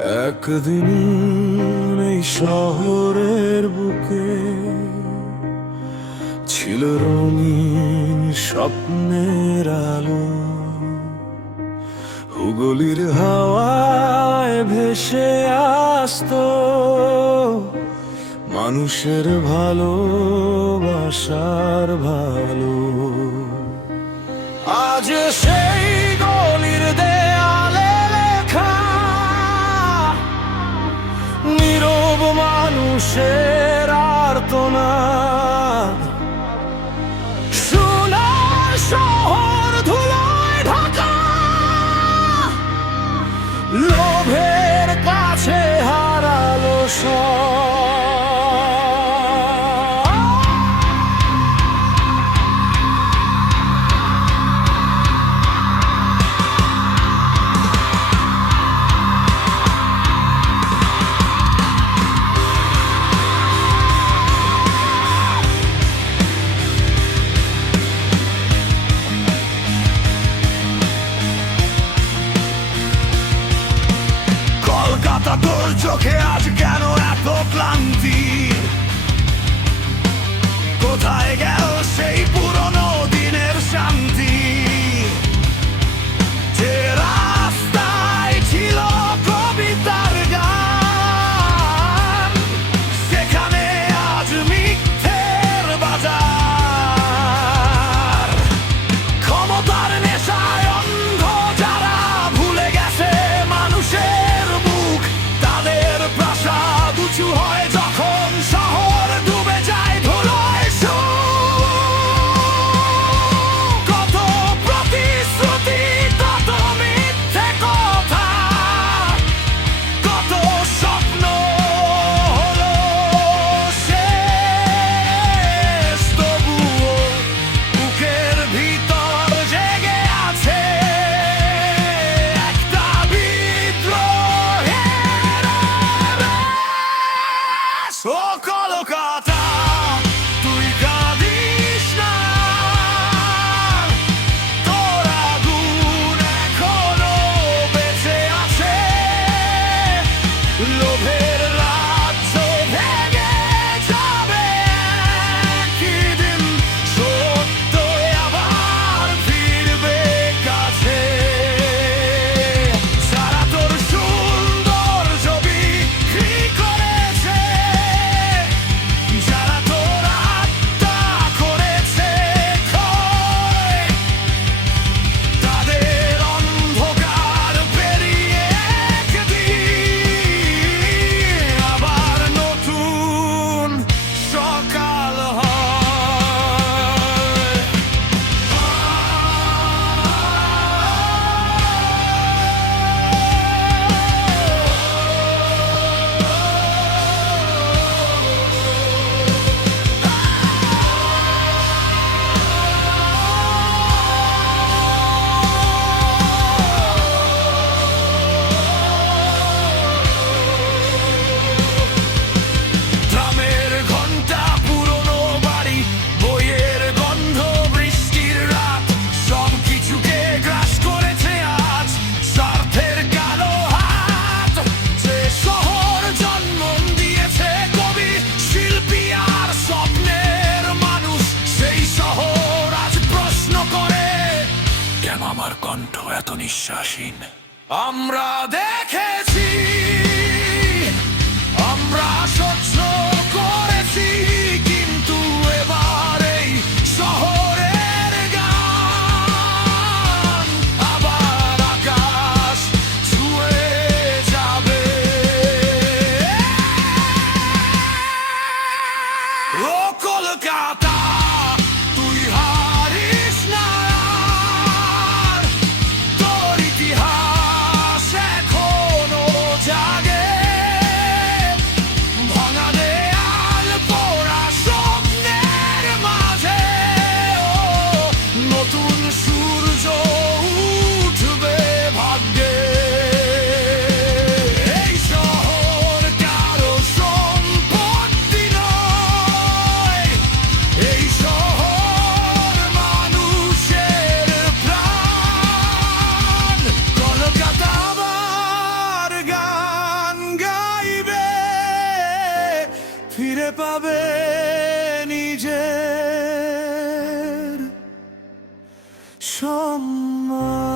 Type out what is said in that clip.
একদিন এই শহরের বুকে ছিল রঙিন স্বপ্নের আলো। হুগলির হাওয়ায় ভেসে আসতো মানুষের ভালোবাসার ভালো। আজ সেই গলির দেয়ালে লেখা নীরব মানুষের আর্তনাদ। সোনার শহর ধুলোয় ঢাকা, লোভের কাছে হারালো সব। কলকাতা তোর চোখে আজ কেন এত ক্লান্তি? কোথায় গেল সেই পুরনো দিনের শান্তি? যে রাস্তায় ছিল কবিতার গান, সেখানে আজ মিথ্যের বাজার। ক্ষমতার নেশায় অন্ধ যারা ভুলে গেছে মানুষের মুখ, তাদের প্রাসাদ উঁচু হয় যখন শহর ডুবে যায় ধুলোয় সুখ। কত প্রতিশ্রুতি, কত মিথ্যে কথা, কত স্বপ্ন হলো শেষ। তবুও বুকের ভিতর জেগে আছে একটা বিদ্রোহের আবেশ। ও কলকাতা, তুই কাঁদিস না, তোর আগুন এখনো বেঁচে আছে। লোভের রাজ্য ভেঙে যাবে একদিন, সত্য আবার ফিরবে কাছে। যারা তোর সুন্দর ছবি বিক্রি করেছে, যারা তোর আত্মা করেছে ক্ষয়, তাদের অন্ধকার পেরিয়ে একদিন আবার নতুন সকাল হয়। ড্রামের ঘন্টা, পুরনো বাড়ি, বইয়ের গন্ধ, বৃষ্টির রাত, সব কিছুকে গ্রাস করেছে আজ স্বার্থের কালো হাত। যে শহর জন্ম দিয়েছে কবি, শিল্পী আর স্বপ্নের মানুষ, সেই শহর আজ প্রশ্ন করে, কেন আমার কণ্ঠ এত নিঃশ্বাসহীন? আমরা দেখেছি, আমরা সহ্য করেছি, কিন্তু এবার এই শহরের গান আবার আকাশ ছুঁয়ে যাবে। ও কলকাতা, তুই হারিস না আর, তোর ইতিহাস এখনো জাগে। পাবে নিজের সম্মান।